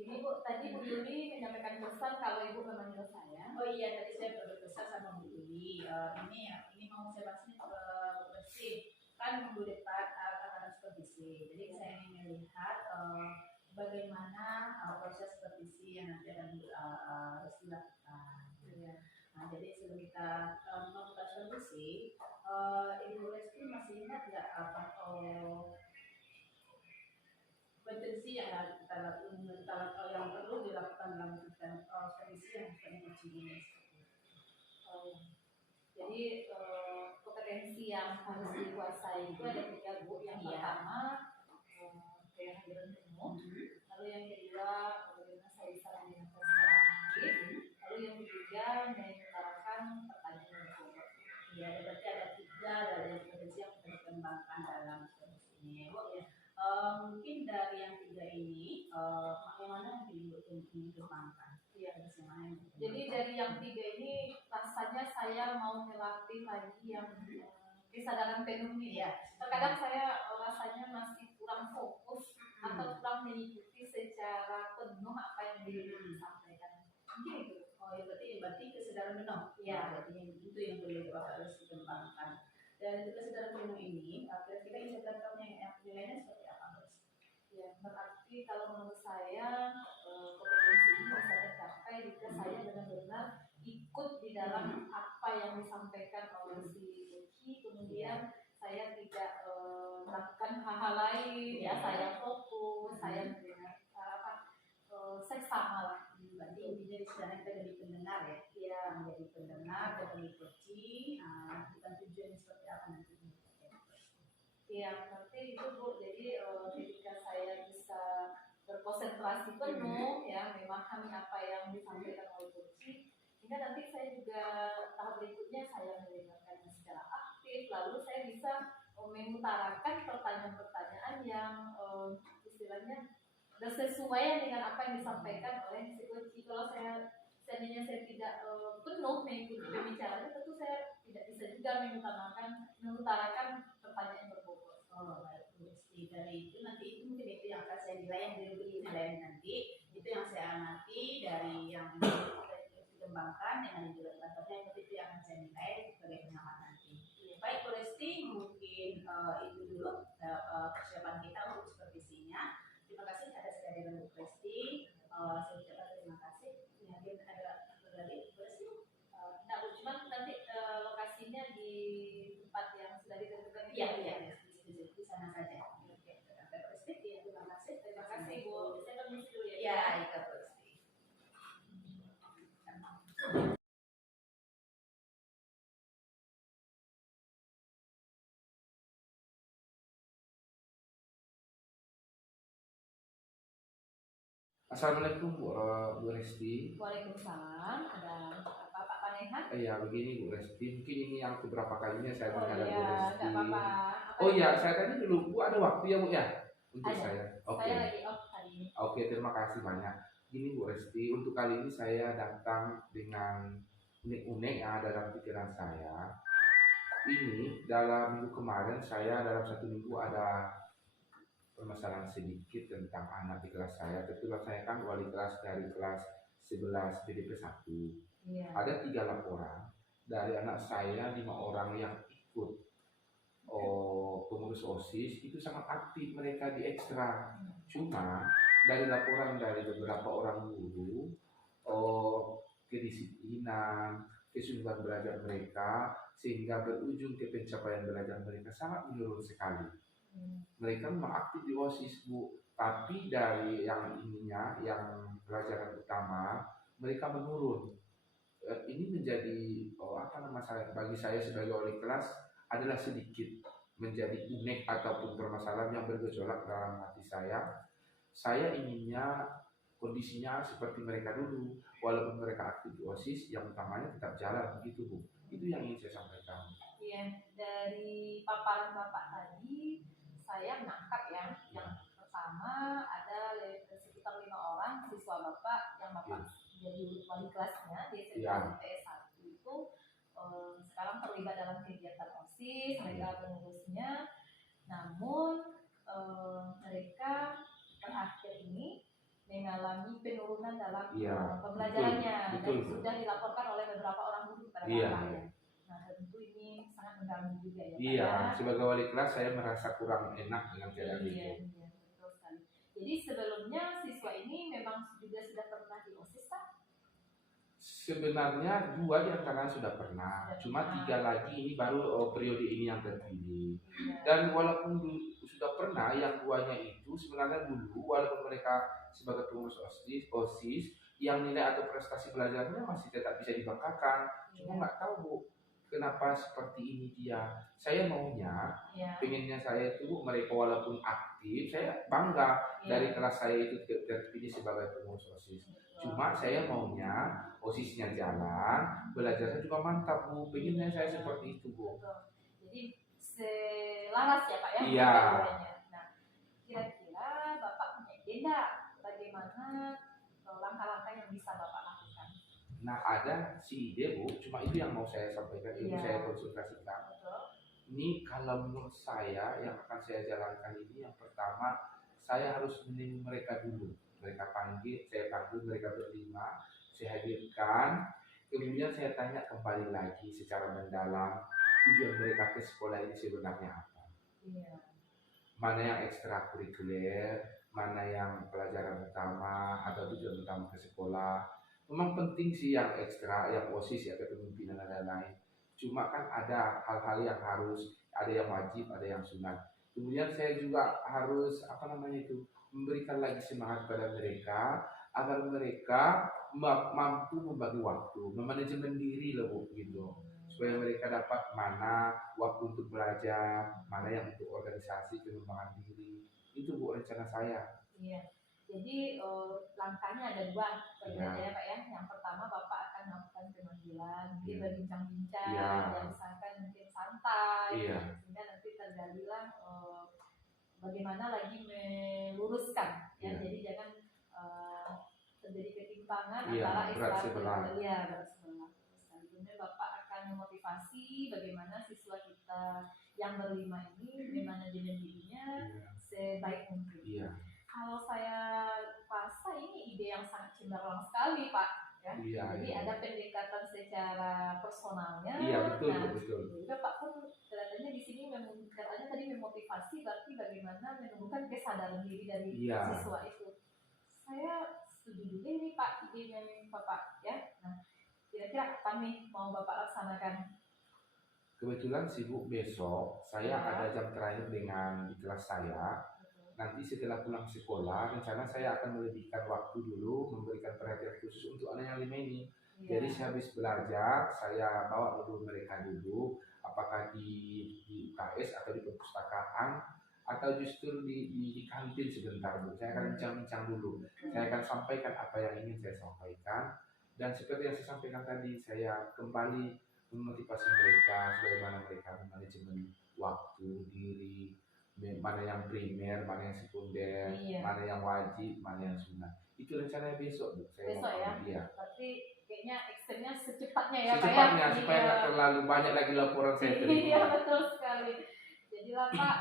Jadi Bu, tadi Bu Yuli menyampaikan pesan kalau Ibu memanggil saya. Oh iya, tadi saya berpesan sama Bu Yuli. Ini mau saya bahas ini bersih. Kan minggu depan akan supervisi. Jadi saya ingin melihat bagaimana proses supervisi yang nanti akan harus dilakukan. Iya. Nah, jadi sebelum kita melakukan supervisi, Ibu Lesti masih ingat nggak apa potensi yang yang perlu dilakukan dalam supervisi yang seperti ini? Jadi kompetensi yang harus dikuasai itu ada 3 Bu. Yang pertama kehadiran penuh, lalu yang kedua bagaimana saya bisa mendengarkan secara aktif, lalu yang ketiga mengutarakan pertanyaan yang berbobot. Ya, berarti ada 3 dari kompetensi yang kita kembangkan dalam supervisi ini. Bu, ya. Mungkin dari yang 3 ini, yang mana yang ingin dikembangkan? Iya. Jadi dari yang 3 ini rasanya saya mau melatih lagi yang kesadaran penuh nih. Ya. Terkadang saya rasanya masih kurang fokus atau kurang mengikuti secara penuh apa yang disampaikan. Mungkin itu. Oh ya, berarti kesadaran penuh. Ya. Berarti itu yang perlu harus dikembangkan. Dan kesadaran penuh ini, kira-kira indikatornya yang nilainya seperti apa, Bos? Ya, berarti kalau menurut saya kompetensi ini bisa tercapai jika saya benar-benar ikut di dalam apa yang disampaikan oleh si Uci, kemudian saya tidak melakukan hal-hal lain, ya saya fokus, saya mendengar seksama lah. Berarti intinya di sana kita jadi pendengar ya? Iya, menjadi pendengar dan mengikuti. Bukan tujuannya seperti apa nanti? Iya, berarti itu Bu. Jadi ketika saya bisa berkonsentrasi penuh, ya memahami apa yang disampaikan oleh Uci, sehingga nanti saya juga tahap berikutnya saya mendengarkannya secara aktif, lalu saya bisa mengutarakan pertanyaan-pertanyaan yang istilahnya bersesuaian dengan apa yang disampaikan oleh si Uci. Kalau seandainya saya tidak penuh mengikuti pembicaranya, tentu saya tidak bisa juga mengutarakan pertanyaan yang berbobot. Oh, dari itu nanti itu mungkin itu yang akan saya nilai yang dinilai nanti itu yang saya amati dari yang dikembangkan dengan yang dilakukan yang itu yang akan saya nilai sebagai pengamat nanti. Baik, Bu Lesti, mungkin itu dulu persiapan kita untuk supervisinya. Terima kasih atas kehadiran Bu Lesti. Saya ucapkan terima kasih. Mungkin ada dari Bu Lesti. Nah, cuma nanti lokasinya di tempat yang sudah ditentukan. Iya, di sana saja. Oke, terima kasih. Terima kasih Bu. Saya permisi dulu ya. Ya, itu Bu Lesti. Assalamualaikum Bu Lesti. Waalaikumsalam. Ada apa Pak Panehan? Iya, begini Bu Lesti. Mungkin ini yang keberapa kalinya saya menghadap iya, Bu Lesti. enggak apa-apa. Oh iya, saya tadi dulu Bu ada waktu ya Bu ya untuk ada. saya. Oke. Saya lagi off hari ini. Oke, terima kasih banyak. Gini Bu Lesti, untuk kali ini saya datang dengan unek-unek yang ada dalam pikiran saya. Ini dalam minggu kemarin saya dalam 1 minggu ada permasalahan sedikit tentang anak di kelas saya. Kebetulan saya kan wali kelas dari kelas 11 PDP 1. Iya. Ada 3 laporan dari anak saya, 5 orang yang ikut pengurus OSIS itu sangat aktif mereka di ekstra. Cuma dari laporan dari beberapa orang guru, kedisiplinan, kesungguhan belajar mereka sehingga berujung ke pencapaian belajar mereka sangat menurun sekali. Mereka memang aktif di OSIS Bu, tapi dari yang ininya, yang pelajaran utama mereka menurun. Ini menjadi masalah bagi saya sebagai wali kelas adalah sedikit menjadi unek ataupun permasalahan yang bergejolak dalam hati saya. Saya inginnya kondisinya seperti mereka dulu, walaupun mereka aktif di OSIS, yang utamanya tetap jalan begitu Bu. Itu yang ingin saya sampaikan. Iya, dari paparan Bapak tadi saya menangkap ya, yang pertama ada sekitar 5 orang siswa Bapak yang Bapak jadi wali kelasnya di SMP 1 itu sekarang terlibat dalam kegiatan OSIS, mereka pengurusnya, namun mereka terakhir ini mengalami penurunan dalam Iya, pembelajarannya betul, dan Bu. sudah dilaporkan oleh beberapa orang guru kepada Iya, Bapak iya. ya. Nah tentu ini sangat mengganggu juga ya Pak Iya, ya. sebagai wali kelas saya merasa kurang enak dengan keadaan itu. Iya, betul sekali. Jadi sebelumnya siswa ini memang juga sudah pernah di OSIS Pak? Sebenarnya 2 di antara sudah pernah, cuma 3 lagi ini baru periode ini yang terpilih. Iya. Dan walaupun sudah pernah yang 2-nya itu sebenarnya dulu walaupun mereka sebagai pengurus OSIS yang nilai atau prestasi belajarnya masih tetap bisa dibanggakan. Cuma nggak tahu Bu, kenapa seperti ini dia. Saya maunya, pengennya saya itu mereka walaupun aktif, saya bangga dari kelas saya itu terpilih sebagai pengurus OSIS. Cuma saya maunya OSISnya jalan, belajarnya juga mantap Bu. Pengennya saya seperti itu Bu. Jadi selaras ya Pak ya? Iya. Nah, kira-kira Bapak punya ide nggak bagaimana langkah-langkah yang bisa Bapak lakukan? Nah ada si ide Bu, cuma itu yang mau saya sampaikan, ini saya konsultasikan. Ini kalau menurut saya yang akan saya jalankan ini yang pertama saya harus menemu mereka dulu. Mereka panggil, saya panggil mereka berlima, saya hadirkan, kemudian saya tanya kembali lagi secara mendalam tujuan mereka ke sekolah ini sebenarnya apa. Mana yang ekstrakurikuler, mana yang pelajaran utama atau tujuan utama ke sekolah. Memang penting sih yang ekstra, yang OSIS ya kepemimpinan dan lain-lain. Cuma kan ada hal-hal yang harus, ada yang wajib, ada yang sunat. Kemudian saya juga harus memberikan lagi semangat pada mereka agar mereka mampu membagi waktu, memanajemen diri loh Bu, gitu. Supaya mereka dapat mana waktu untuk belajar, mana yang untuk organisasi pengembangan diri. Itu Bu rencana saya. Iya. Jadi langkahnya ada 2 berbeda ya Pak ya. Yang pertama Bapak akan melakukan pemanggilan, mungkin berbincang-bincang, yang misalkan mungkin santai, sehingga nanti tergalilah bagaimana lagi meluruskan ya. Jadi jangan terjadi ketimpangan antara ekstrakurikuler berat sebelah. Kemudian Bapak akan memotivasi bagaimana siswa kita yang berlima ini memanajemen dirinya sebaik mungkin. Kalau saya rasa ini ide yang sangat cemerlang sekali Pak ya. Jadi ada pendekatan secara personalnya. Betul. Juga Pak pun kelihatannya di sini katanya tadi memotivasi, berarti bagaimana menumbuhkan kesadaran diri dari siswa itu. Saya setuju juga ini Pak idenya Bapak ya. Nah, kira-kira apa nih mau Bapak laksanakan? Kebetulan sibuk besok, saya ada jam terakhir dengan di kelas saya. Nanti setelah pulang sekolah, rencana saya akan melebihkan waktu dulu, memberikan perhatian khusus untuk anak yang 5 ini. Jadi sehabis belajar, saya bawa dulu mereka dulu, apakah di UKS atau di perpustakaan, atau justru di kantin sebentar Bu. Saya akan bincang-bincang dulu. Saya akan sampaikan apa yang ingin saya sampaikan. Dan seperti yang saya sampaikan tadi, saya kembali memotivasi mereka, bagaimana mereka manajemen waktu, diri, mana yang primer, mana yang sekunder, mana yang wajib, mana yang sunat. Itu rencananya besok Bu. Besok ya? Berarti kayaknya ekstennya secepatnya ya Pak ya? Secepatnya, supaya nggak terlalu banyak lagi laporan saya terima. Iya betul sekali. Jadi lah Pak,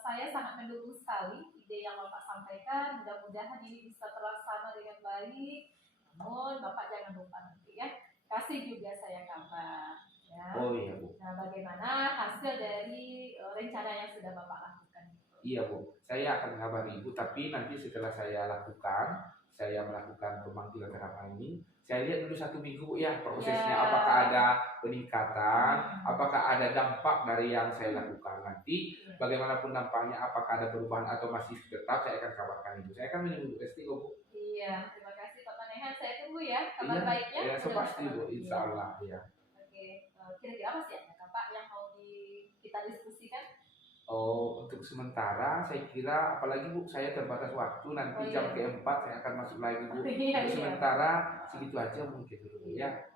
saya sangat mendukung sekali ide yang Bapak sampaikan. Mudah-mudahan ini bisa terlaksana dengan baik. Namun Bapak jangan lupa nanti ya, kasih juga saya kabar. Ya. Oh iya Bu. Nah bagaimana hasil dari rencana yang sudah Bapak lakukan? Iya Bu, saya akan mengabari Ibu, tapi nanti setelah saya melakukan pemanggilan tahap ini, saya lihat dulu 1 minggu ya prosesnya, apakah ada peningkatan, apakah ada dampak dari yang saya lakukan. Nanti bagaimanapun dampaknya, apakah ada perubahan atau masih tetap, saya akan kabarkan Ibu. Saya akan menunggu STO Bu. Iya, terima kasih Pak Panehan, saya tunggu ya kabar baiknya. Iya, pasti Bu, insya Allah. Iya. Oke, kira-kira apa sih Pak yang mau kita diskusikan? Oh, untuk sementara saya kira, apalagi Bu, saya terbatas waktu, nanti jam keempat saya akan masuk lagi Bu. Untuk sementara segitu aja mungkin dulu ya.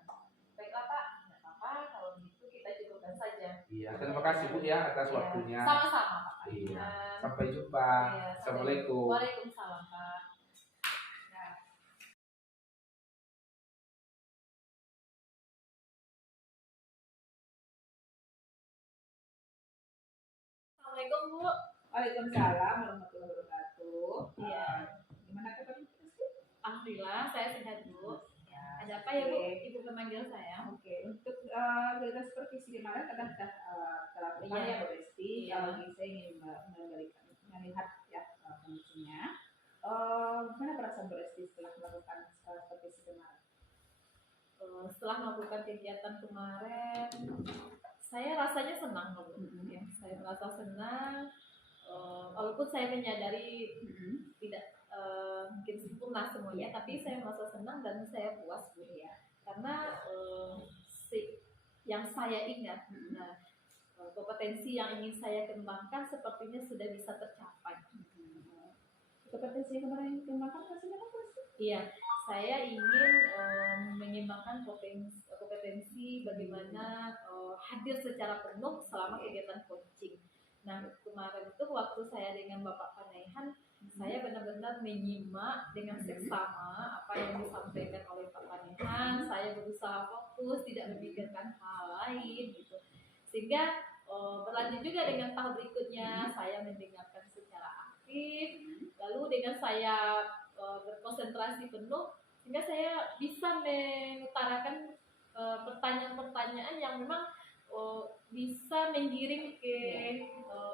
Baiklah Pak, tidak apa-apa, kalau begitu kita cukupkan saja. Iya, terima kasih Bu ya atas waktunya. Sama-sama Pak. Iya, sampai jumpa. Assalamualaikum. Waalaikumsalam Pak. Assalamualaikum Bu. Waalaikumsalam warahmatullahi wabarakatuh. Iya. Gimana kabarnya? Alhamdulillah saya sehat Bu. Ya, Ada apa ya Bu? oke. Ibu memanggil saya? Oke, untuk berita supervisi kemarin kita sudah terlakukan Iya. ya Bu Resti. Iya. Saya ingin memberikan melihat ya kondisinya. Gimana perasaan Bu Resti setelah melakukan supervisi kemarin? Setelah melakukan kegiatan kemarin, saya rasanya senang Bu. Ya, saya merasa senang. Walaupun saya menyadari tidak mungkin sempurna semuanya, tapi saya merasa senang dan saya puas Bu ya. Karena yang saya ingat, kompetensi yang ingin saya kembangkan sepertinya sudah bisa tercapai. Kompetensi yang kemarin dikembangkan hasilnya apa sih? Iya, saya ingin mengembangkan kompetensi bagaimana hadir secara penuh selama kegiatan coaching. Nah, kemarin itu waktu saya dengan Bapak Panaihan, saya benar-benar menyimak dengan seksama apa yang disampaikan oleh Pak Panaihan. Saya berusaha fokus, tidak memikirkan hal lain gitu. Sehingga berlanjut juga dengan tahap berikutnya, saya mendengarkan secara aktif, lalu dengan saya berkonsentrasi penuh, sehingga saya bisa mengutarakan pertanyaan-pertanyaan yang memang bisa menggiring ke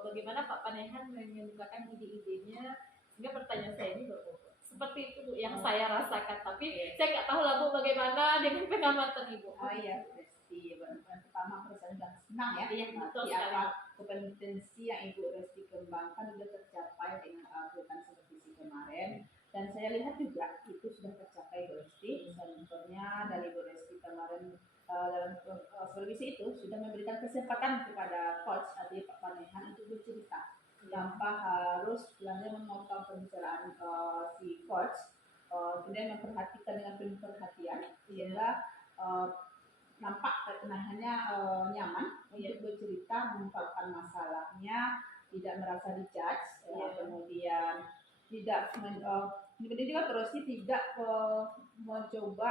bagaimana Pak Panaihan mengemukakan ide-idenya, sehingga pertanyaan saya ini berbobot. Seperti itu Bu, yang saya rasakan, tapi saya nggak tahu lah Bu bagaimana dengan pengamatan Ibu. Oh iya, Resti, pertama perasaan sudah senang ya. Iya, betul Berarti sekali. apa kompetensi yang Ibu Resti kembangkan sudah tercapai dengan kegiatan supervisi kemarin. Dan saya lihat juga itu sudah tercapai Bu Resti. Contohnya dari Bu Resti kemarin dalam supervisi itu sudah memberikan kesempatan kepada coach atau Pak Panaihan untuk bercerita tanpa harus belanja memotong pembicaraan si coach, kemudian memperhatikan dengan penuh perhatian sehingga nampak Panaihannya nyaman untuk bercerita, mengungkapkan masalahnya, tidak merasa dijudge, kemudian tidak kemudian juga terus tidak mencoba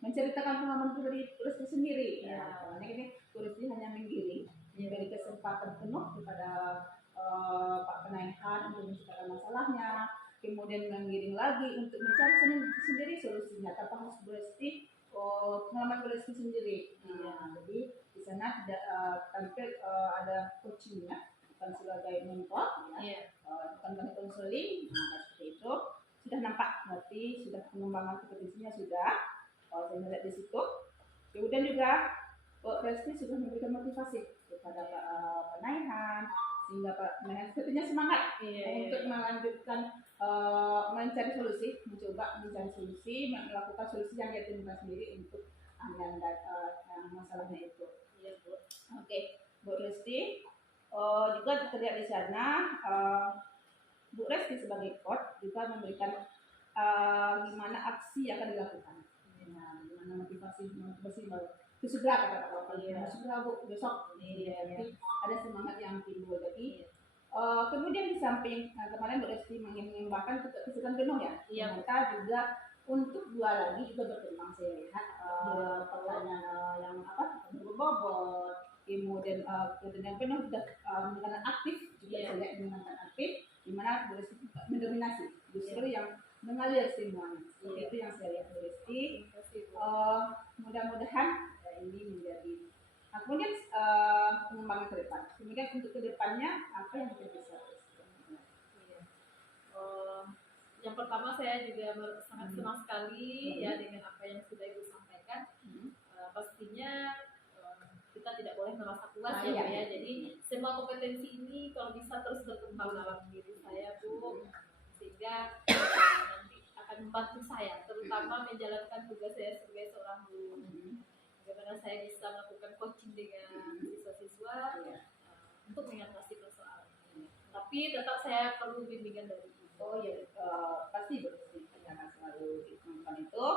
menceritakan pengalaman pribadi Resti sendiri. Makanya ini Resti hanya menggiring, memberi kesempatan penuh kepada Pak Panaihan untuk menceritakan masalahnya, kemudian menggiring lagi untuk mencari sendiri solusinya tanpa harus Resti pengalaman Resti sendiri. Jadi di sana tidak tampil ada coachingnya, bukan sebagai mentor, bukan sebagai konseling. Seperti itu sudah nampak, berarti sudah pengembangan kompetensinya sudah. Saya melihat di situ. Kemudian juga Resti sudah memberikan motivasi kepada Pak Panaihan, sehingga Pak Panaihan sepertinya semangat untuk melanjutkan mencari solusi, mencoba mencari solusi, melakukan solusi yang dia temukan sendiri untuk masalahnya itu. Iya Bu. Oke, Bu Resti juga terlihat di sana Bu Resti sebagai coach juga memberikan gimana aksi yang akan dilakukan. Gimana motivasi baru itu segera kata Pak Panaihan, segera Bu besok. Jadi ada semangat yang timbul. Jadi kemudian di samping kemarin Bu Resti mengembangkan kesehatan penuh ya. Ternyata juga untuk dua lagi juga berkembang, saya lihat pertanyaan yang berbobot, kemudian yang penuh sudah menggunakan aktif juga saya lihat menggunakan aktif, di mana Bu Resti mendominasi justru yang mengalir semuanya. Seperti itu yang saya lihat Bu Resti. Mudah-mudahan ini menjadi kemudian pengembangan ke depan. Kemudian untuk ke depannya apa yang kita bisa yang pertama saya juga sangat senang sekali ya dengan apa yang sudah Ibu sampaikan. Pastinya kita tidak boleh merasa puas ya. Jadi semua kompetensi ini kalau bisa terus berkembang dalam diri saya Bu, sehingga nanti akan membantu saya terutama menjalankan tugas saya sebagai seorang guru. Bagaimana saya bisa melakukan coaching dengan siswa-siswa untuk mengatasi persoalan ini. Tapi tetap saya perlu bimbingan dari Ibu. Oh ya, pasti Bu Resti akan selalu ditemukan itu.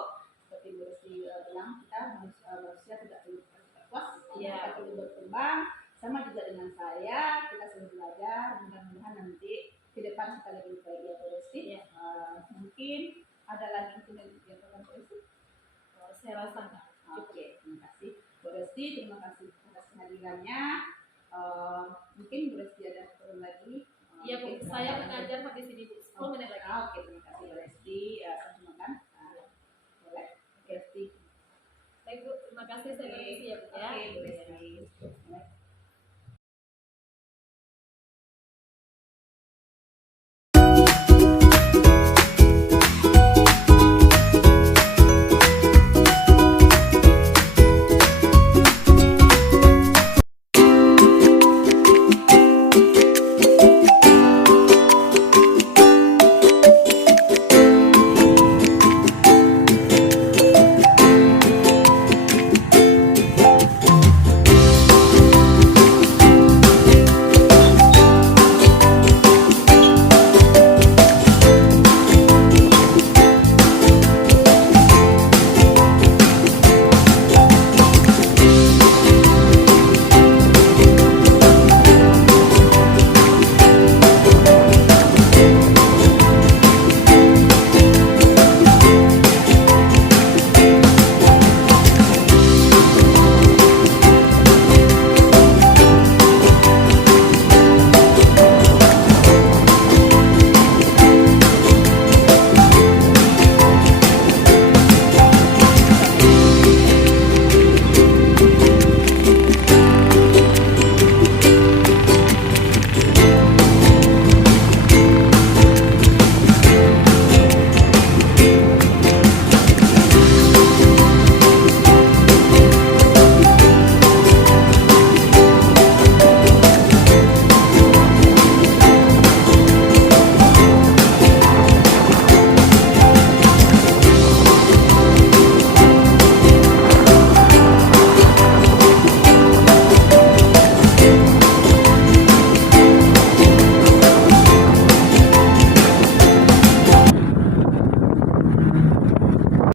Seperti Bu Resti bilang, kita manusia tidak perlu puas, kita perlu berkembang. Sama juga dengan saya, kita selalu belajar. Mudah-mudahan nanti ke depan kita lebih baik ya Bu Resti. Mungkin ada lagi yang akan Bu Resti? Saya rasa enggak. Oke, terima kasih Bu Resti, terima kasih atas kehadirannya. Mungkin Bu Resti ada perlu lagi? Iya Bu, saya mengajar habis ini Bu, 10 menit lagi. Oke, terima kasih Bu Resti. kasih, saya permisi ya Bu ya. Oke, boleh.